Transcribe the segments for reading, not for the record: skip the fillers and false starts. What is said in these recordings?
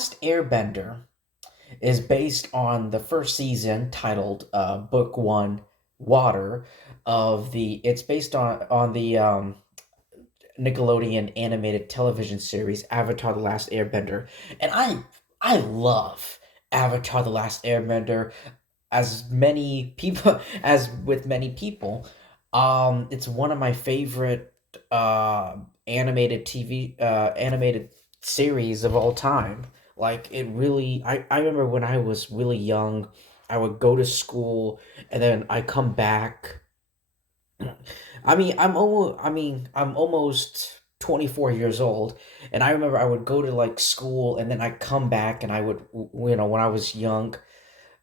Last Airbender is based on the first season titled Book One Water of the. It's based on the Nickelodeon animated television series Avatar: The Last Airbender, and I love Avatar: The Last Airbender. As many people as with many people, it's one of my favorite animated series of all time. Like it really, I remember when I was really young, I would go to school and then I come back. I'm almost 24 years old, and I remember I would go to like school and then I come back and I would, when I was young,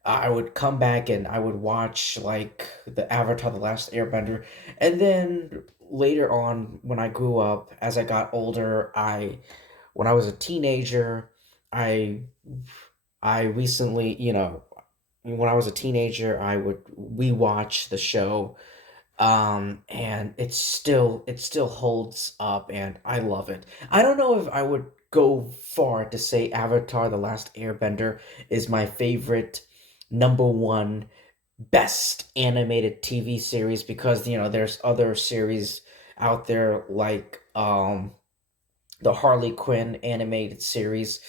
I would come back and I would watch like the Avatar: The Last Airbender, and then later on when I grew up, as I got older, when I was a teenager, I I recently, when I was a teenager, I would rewatch the show, and it still holds up, and I love it. I don't know if I would go far to say Avatar: The Last Airbender is my favorite number one best animated TV series, because there's other series out there like the Harley Quinn animated series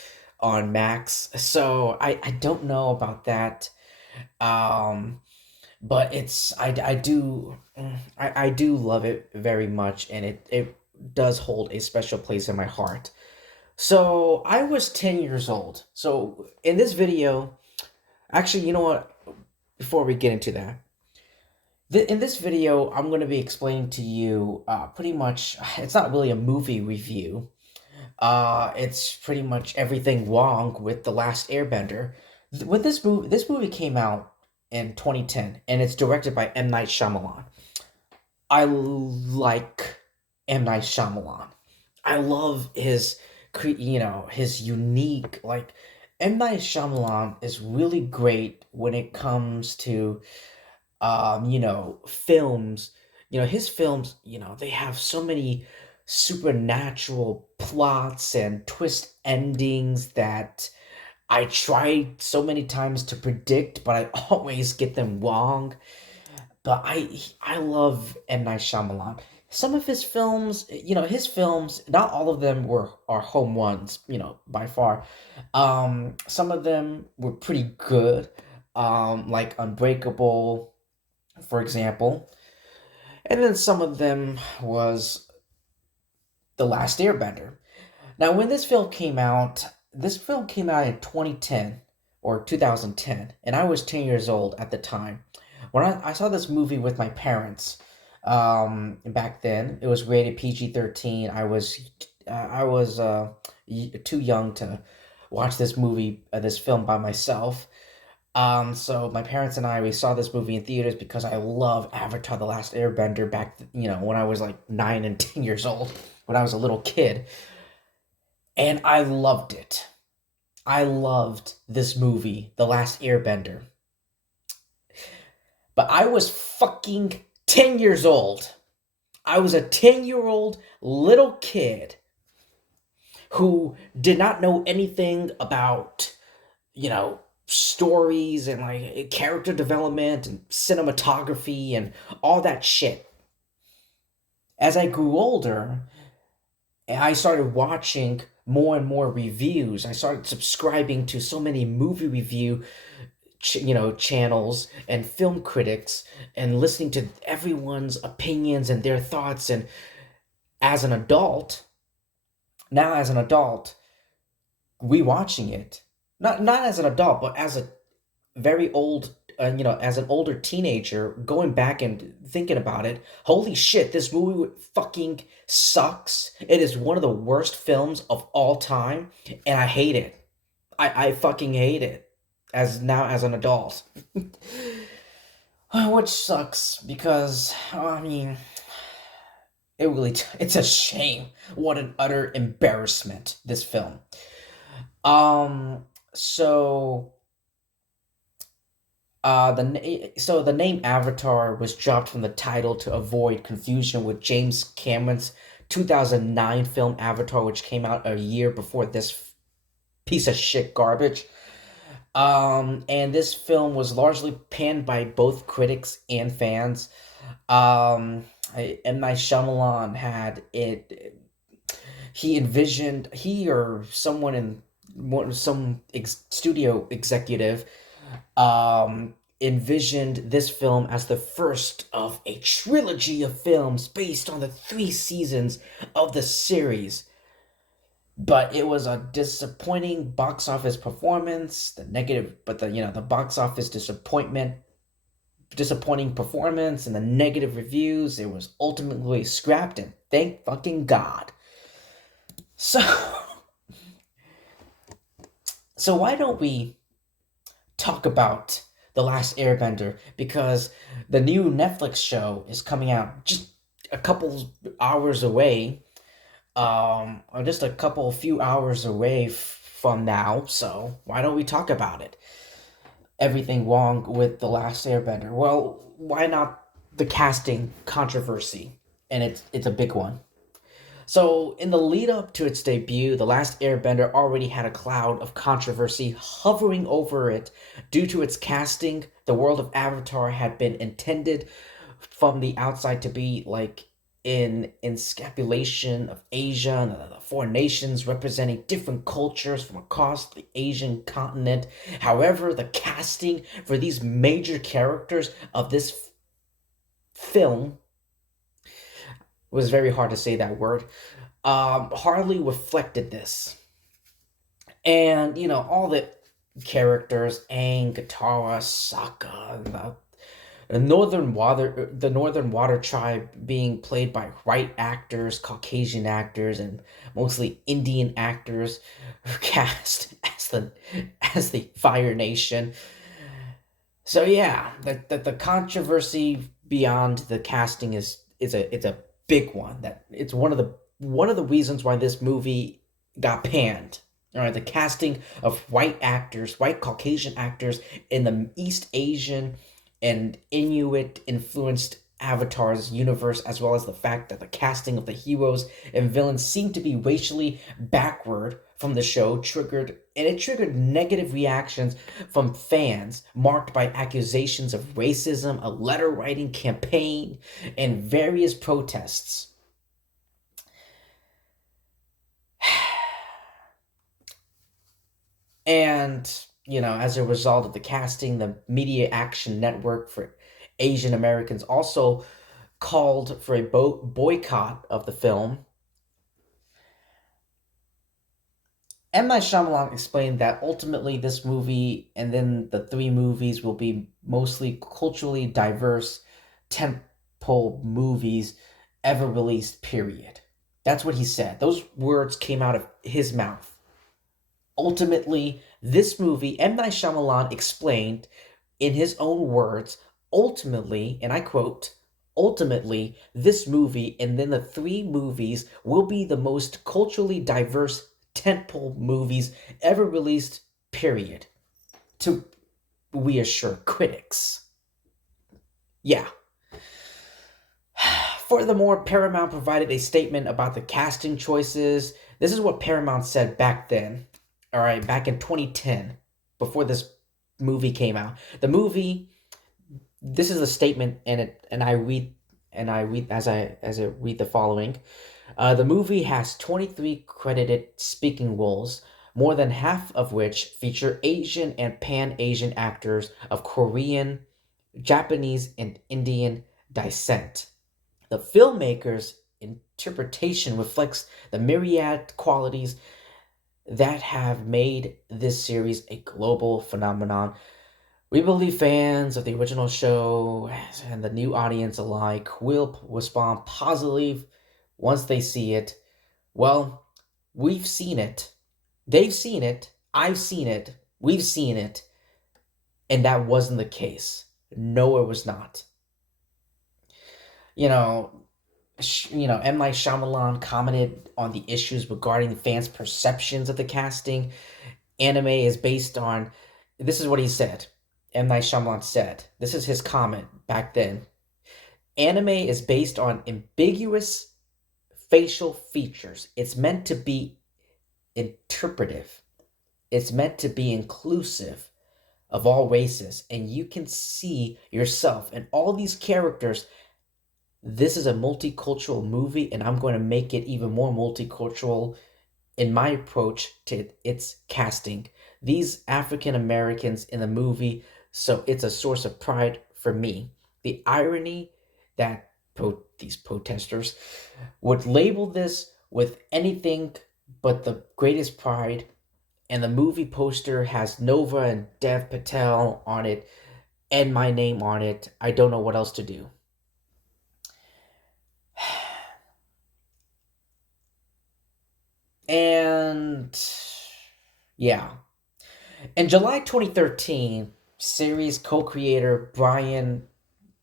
on Max. So I don't know about that. Um but I do love it very much, and it does hold a special place in my heart. So I was 10 years old. So in this video, actually, you know what? Before we get into that, in this video, I'm going to be explaining to you pretty much, it's not really a movie review. It's pretty much everything wrong with The Last Airbender. With this movie came out in 2010, and it's directed by M. Night Shyamalan. I like M. Night Shyamalan. I love his unique, like, M. Night Shyamalan is really great when it comes to films. His films, they have so many supernatural plots and twist endings that I tried so many times to predict, but I always get them wrong. But I love M. Night Shyamalan. Some of his films, not all of them are home runs, by far. Some of them were pretty good, like Unbreakable, for example, and then some of them was The Last Airbender. Now, when this film came out in 2010 or 2010, and I was 10 years old at the time. When I saw this movie with my parents, back then, it was rated PG-13. I was too young to watch this film by myself. So my parents and we saw this movie in theaters because I love Avatar: The Last Airbender back, when I was like 9 and 10 years old, when I was a little kid, and I loved it. I loved this movie, The Last Airbender. But I was fucking 10 years old. I was a 10-year-old little kid who did not know anything about, stories and like character development and cinematography and all that shit. As I grew older, I started watching more and more reviews. I started subscribing to so many movie review channels and film critics, and listening to everyone's opinions and their thoughts. And as an adult, now as an adult, rewatching it, not as an adult, but as a very old, as an older teenager, going back and thinking about it, holy shit, this movie fucking sucks. It is one of the worst films of all time, and I hate it. I fucking hate it as an adult. Which sucks because, I mean, it's a shame. What an utter embarrassment, this film. So the name Avatar was dropped from the title to avoid confusion with James Cameron's 2009 film Avatar, which came out a year before this piece of shit garbage. And this film was largely panned by both critics and fans. M. Night Shyamalan had it. He or someone in some studio executive envisioned this film as the first of a trilogy of films based on the three seasons of the series. But it was a disappointing box office performance. The negative, but the box office disappointing performance, and the negative reviews. It was ultimately scrapped, and thank fucking God. So, so why don't we talk about The Last Airbender? Because the new Netflix show is coming out just a couple hours away, or just a couple few hours away from now. So why don't we talk about it? Everything wrong with The Last Airbender. Well, why not the casting controversy? And it's a big one. So, in the lead up to its debut, The Last Airbender already had a cloud of controversy hovering over it due to its casting. The world of Avatar had been intended from the outside to be like an encapsulation of Asia and the four nations representing different cultures from across the Asian continent. However, the casting for these major characters of this film was very hard to say that word, hardly reflected this. And, all the characters, Aang, Katara, Sokka, the Northern Water Tribe being played by white actors, Caucasian actors, and mostly Indian actors cast as the Fire Nation. So yeah, the controversy beyond the casting is a big one. That it's one of the reasons why this movie got panned. All right, the casting of white Caucasian actors in the East Asian and Inuit influenced Avatar's universe, as well as the fact that the casting of the heroes and villains seemed to be racially backward from the show, triggered negative reactions from fans, marked by accusations of racism, a letter writing campaign, and various protests. And, as a result of the casting, the Media Action Network for Asian Americans also called for a boycott of the film. M. Night Shyamalan explained that ultimately this movie and then the three movies will be mostly culturally diverse tentpole movies ever released, period. That's what he said. Those words came out of his mouth. Ultimately, this movie, M. Night Shyamalan explained in his own words, ultimately, and I quote, ultimately, this movie and then the three movies will be the most culturally diverse tentpole movies ever released, period. To reassure critics. Yeah. Furthermore, Paramount provided a statement about the casting choices. This is what Paramount said back then. All right, back in 2010, before this movie came out. The movie, this is a statement, and I read as I read the following. The movie has 23 credited speaking roles, more than half of which feature Asian and Pan-Asian actors of Korean, Japanese, and Indian descent. The filmmaker's interpretation reflects the myriad qualities that have made this series a global phenomenon. We believe fans of the original show and the new audience alike will respond positively once they see it. Well, we've seen it. They've seen it. I've seen it. We've seen it. And that wasn't the case. No, it was not. You know, M. Night Shyamalan commented on the issues regarding fans' perceptions of the casting. Anime is based on. This is what he said. M. Night Shyamalan said. This is his comment back then. Anime is based on ambiguous facial features. It's meant to be interpretive. It's meant to be inclusive of all races, and you can see yourself and all these characters. This is a multicultural movie, and I'm going to make it even more multicultural in my approach to its casting. These African Americans in the movie, so it's a source of pride for me. The irony that these protesters would label this with anything but the greatest pride, and the movie poster has Nova and Dev Patel on it and my name on it. I don't know what else to do. And yeah, in July 2013, series co-creator Brian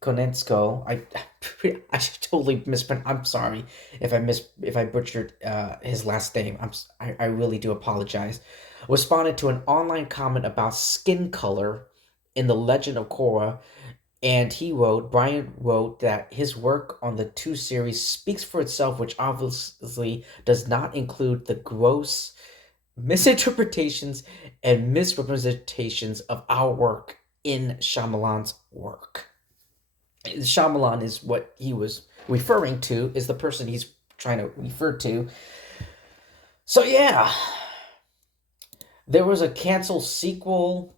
Konensko, I should totally mispronounce. I'm sorry if I butchered his last name. I really do apologize. Responded to an online comment about skin color in The Legend of Korra, and Brian wrote that his work on the two series speaks for itself, which obviously does not include the gross misinterpretations and misrepresentations of our work in Shyamalan's work. Shyamalan is what he was referring to, is the person he's trying to refer to. So yeah, there was a canceled sequel.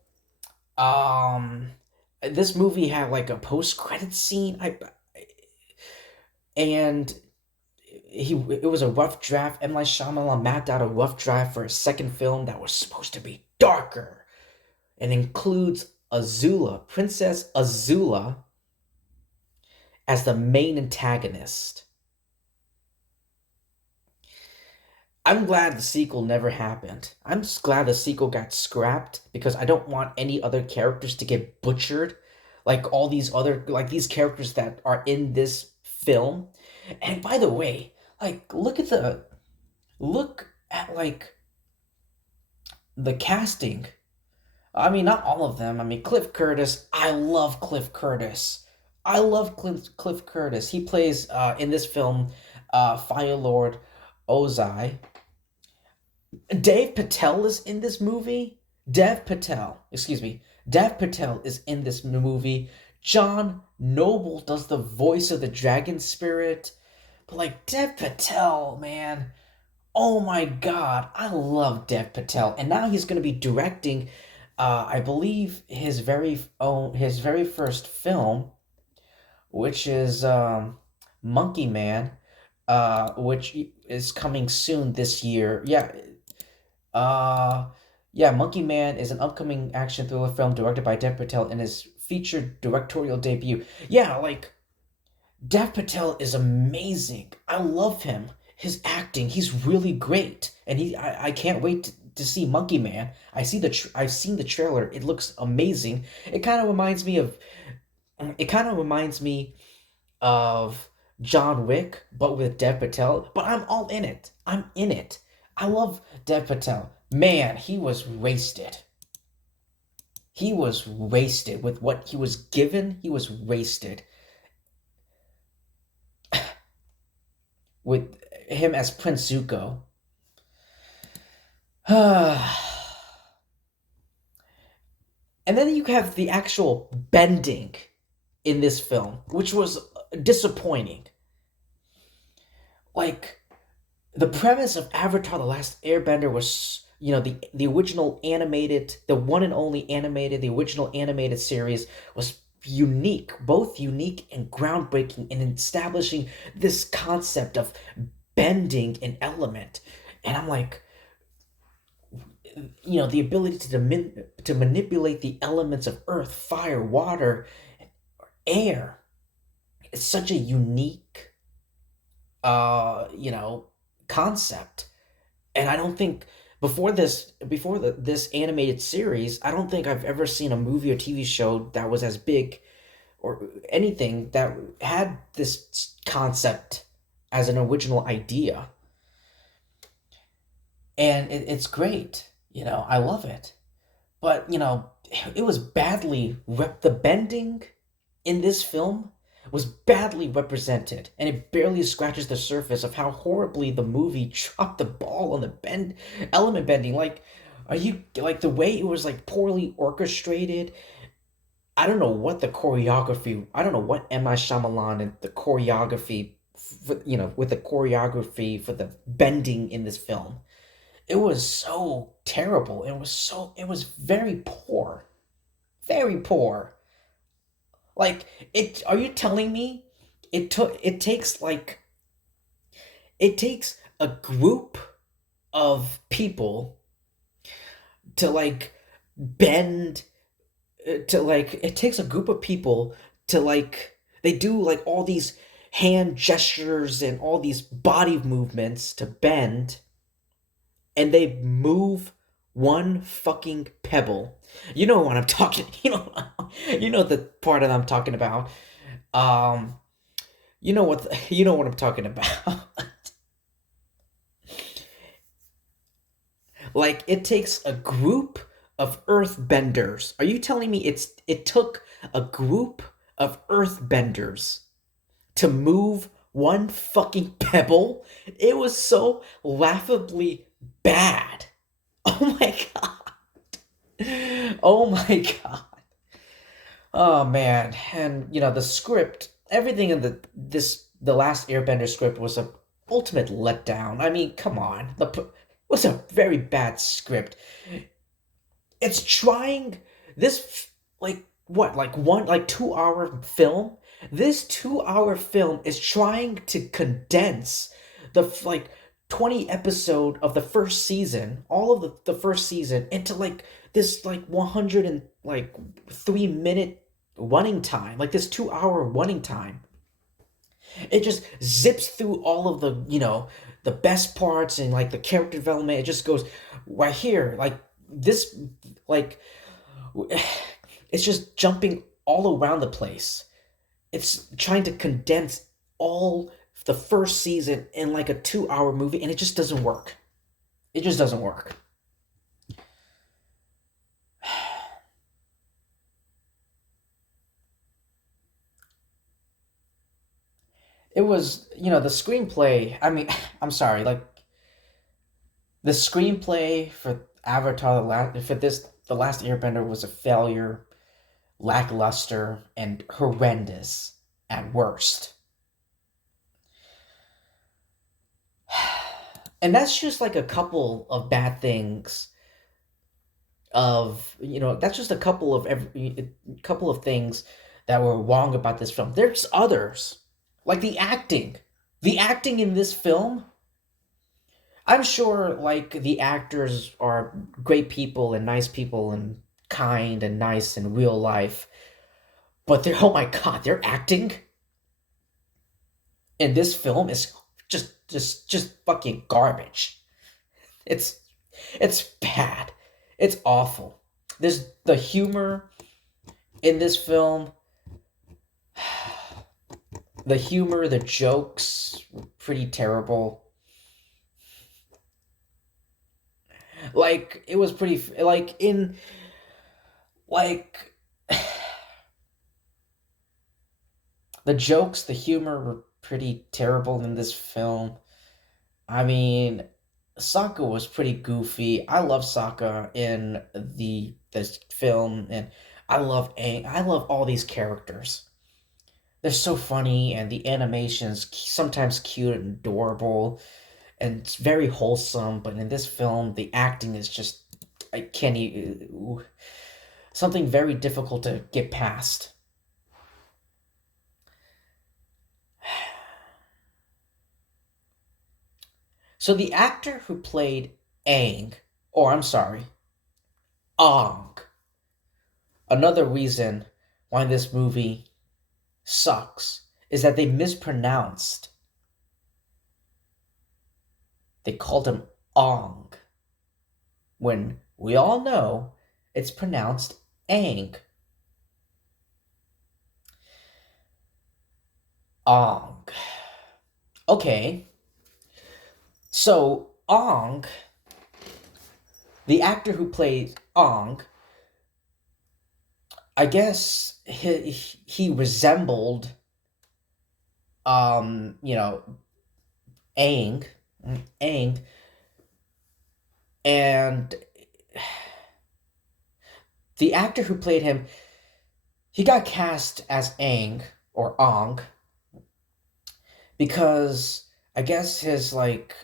This movie had like a post-credit scene. And it was a rough draft. M. Night Shyamalan mapped out a rough draft for a second film that was supposed to be darker and includes Princess Azula, as the main antagonist. I'm glad the sequel never happened. I'm just glad the sequel got scrapped because I don't want any other characters to get butchered like all these other like these characters that are in this film. And by the way, like look at like the casting. I mean, not all of them. I mean, Cliff Curtis. I love Cliff Curtis. I love Cliff Curtis. He plays in this film Fire Lord Ozai. Dave Patel is in this movie. Dev Patel, excuse me. Dev Patel is in this movie. John Noble does the voice of the dragon spirit. But like Dev Patel, man. Oh my god, I love Dev Patel. And now he's going to be directing I believe his very first film, which is Monkey Man, which is coming soon this year. Uh, yeah, Monkey Man is an upcoming action thriller film directed by Dev Patel in his featured directorial debut. Yeah, like Dev Patel is amazing. I love him. His acting, he's really great, and I can't wait to see Monkey Man. I've seen the trailer. It looks amazing. It kind of reminds me of John Wick, but with Dev Patel. But I'm all in it. I'm in it. I love Dev Patel. Man, he was wasted. He was wasted with what he was given. He was wasted with him as Prince Zuko. And then you have the actual bending in this film, which was disappointing. Like, the premise of Avatar: The Last Airbender was, the original animated, the one and only animated, the original animated series was both unique and groundbreaking in establishing this concept of bending an element. And I'm like, the ability to manipulate the elements of earth, fire, water, air. It's such a unique, concept. And I don't think this animated series, I don't think I've ever seen a movie or TV show that was as big or anything that had this concept as an original idea. And it's great. I love it. But, it was the bending in this film was badly represented, and it barely scratches the surface of how horribly the movie dropped the ball on the element bending. Like, Are you like the way it was like poorly orchestrated? I don't know what the choreography. I don't know what M. I. Shyamalan and the choreography, with the choreography for the bending in this film. It was so terrible. It was very poor, very poor. Like it. Are you telling me it takes a group of people to like bend to like it takes a group of people to like they do like all these hand gestures and all these body movements to bend, and they move one fucking pebble. You know what I'm talking. You know the part that I'm talking about. Um, you know what I'm talking about. Like it takes a group of earthbenders. Are you telling me it took a group of earthbenders to move one fucking pebble? It was so laughably bad. Oh my god. Oh my god. Oh man. And the script, everything in the last Airbender script was a ultimate letdown. I mean, come on. It was a very bad script. It's trying this like what like one like 2 hour film. This 2 hour film is trying to condense the like 20 episode of the first season, all of the first season, into like this like 100 and like 3 minute running time, like this 2 hour running time. It just zips through all of the best parts and like the character development. It just goes right here, like this, like it's just jumping all around the place. It's trying to condense all the first season in like a 2 hour movie, and it just doesn't work. It just doesn't work. It was, the screenplay. I mean, I'm sorry, like the screenplay for Avatar, the last Airbender was a failure, lackluster, and horrendous at worst. And that's just like a couple of bad things that's just a couple of things that were wrong about this film. There's others, like the acting in this film. I'm sure like the actors are great people and nice people and kind and nice in real life, but they're, oh my god, their acting in this film is just fucking garbage. It's it's bad. It's awful. There's the humor in this film. The humor, the jokes, pretty terrible. Like it was pretty like in like the jokes, the humor were pretty terrible in this film. I mean, Sokka was pretty goofy. I love Sokka in this film, and I love Aang. I love all these characters. They're so funny, and the animation's sometimes cute and adorable, and it's very wholesome. But in this film, the acting is just I can't even, something very difficult to get past. So the actor who played Aang, or I'm sorry, Ong, another reason why this movie sucks is that they mispronounced. They called him Ong when we all know it's pronounced Aang. Ong. Okay, so Ong, the actor who plays Ong, I guess he resembled you know Aang, Aang, and the actor who played him, he got cast as Aang or Ong because I guess his like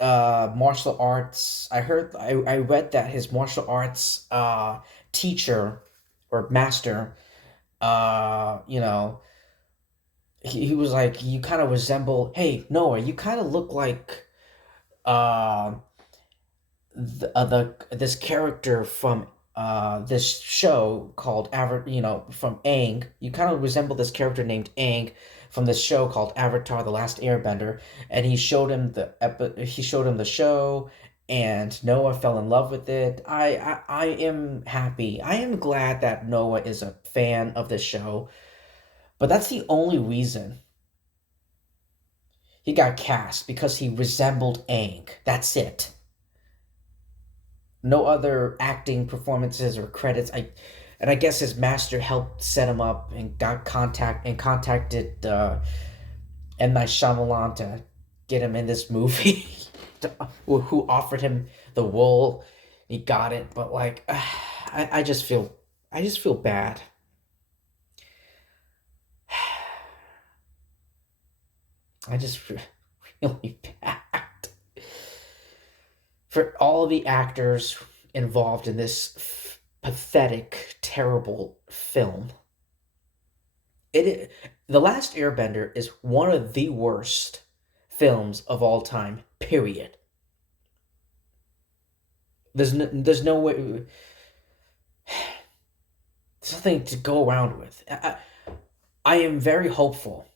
martial arts. I read that his martial arts teacher or master, you know, he was like, you kind of resemble, hey Noah, you kind of look like uh the this character from this show called from Aang. You kind of resemble this character named Aang from this show called Avatar: The Last Airbender, and he showed him the show, and Noah fell in love with it. I am happy. I am glad that Noah is a fan of this show, but that's the only reason he got cast, because he resembled Aang. That's it. No other acting performances or credits. I guess his master helped set him up and contacted M Night Shyamalan to get him in this movie, who offered him the role. He got it, but like, I just feel bad. I just feel really bad for all the actors involved in this pathetic, terrible film. It The Last Airbender is one of the worst films of all time. Period. There's no way. There's nothing to go around with. I am very hopeful.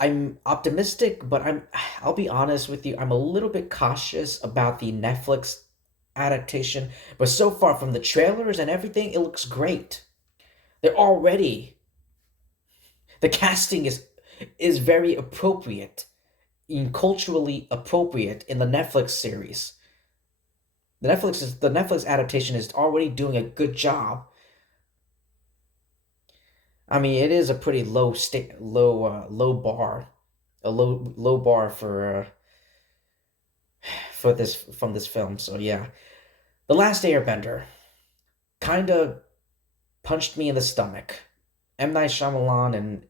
I'm optimistic, but I'll be honest with you, I'm a little bit cautious about the Netflix adaptation. But so far from the trailers and everything, it looks great. They're already the casting is very appropriate, culturally appropriate in the Netflix series. The Netflix adaptation is already doing a good job. I mean, it is a pretty low bar, a low bar for this from this film. So yeah, The Last Airbender kind of punched me in the stomach. M Night Shyamalan and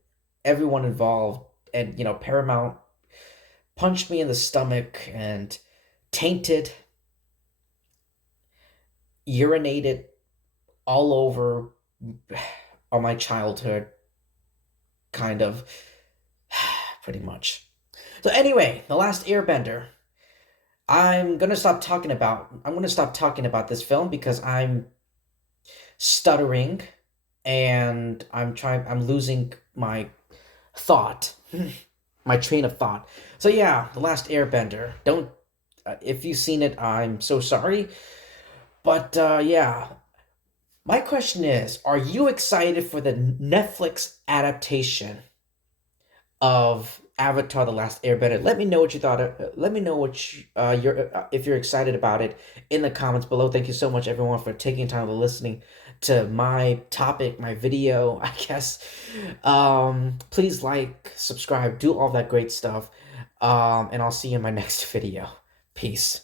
everyone involved, and Paramount punched me in the stomach, and Tainted urinated all over on my childhood, kind of, pretty much. So anyway, The Last Airbender. I'm gonna stop talking about this film because I'm stuttering and I'm losing my thought, my train of thought. So yeah, The Last Airbender. Don't If you've seen it, I'm so sorry. But yeah, my question is, are you excited for the Netflix adaptation of Avatar: The Last Airbender? Let me know what you thought. Let me know if you're excited about it in the comments below. Thank you so much, everyone, for taking time to listening to my topic, my video, I guess. Please like, subscribe, do all that great stuff. And I'll see you in my next video. Peace.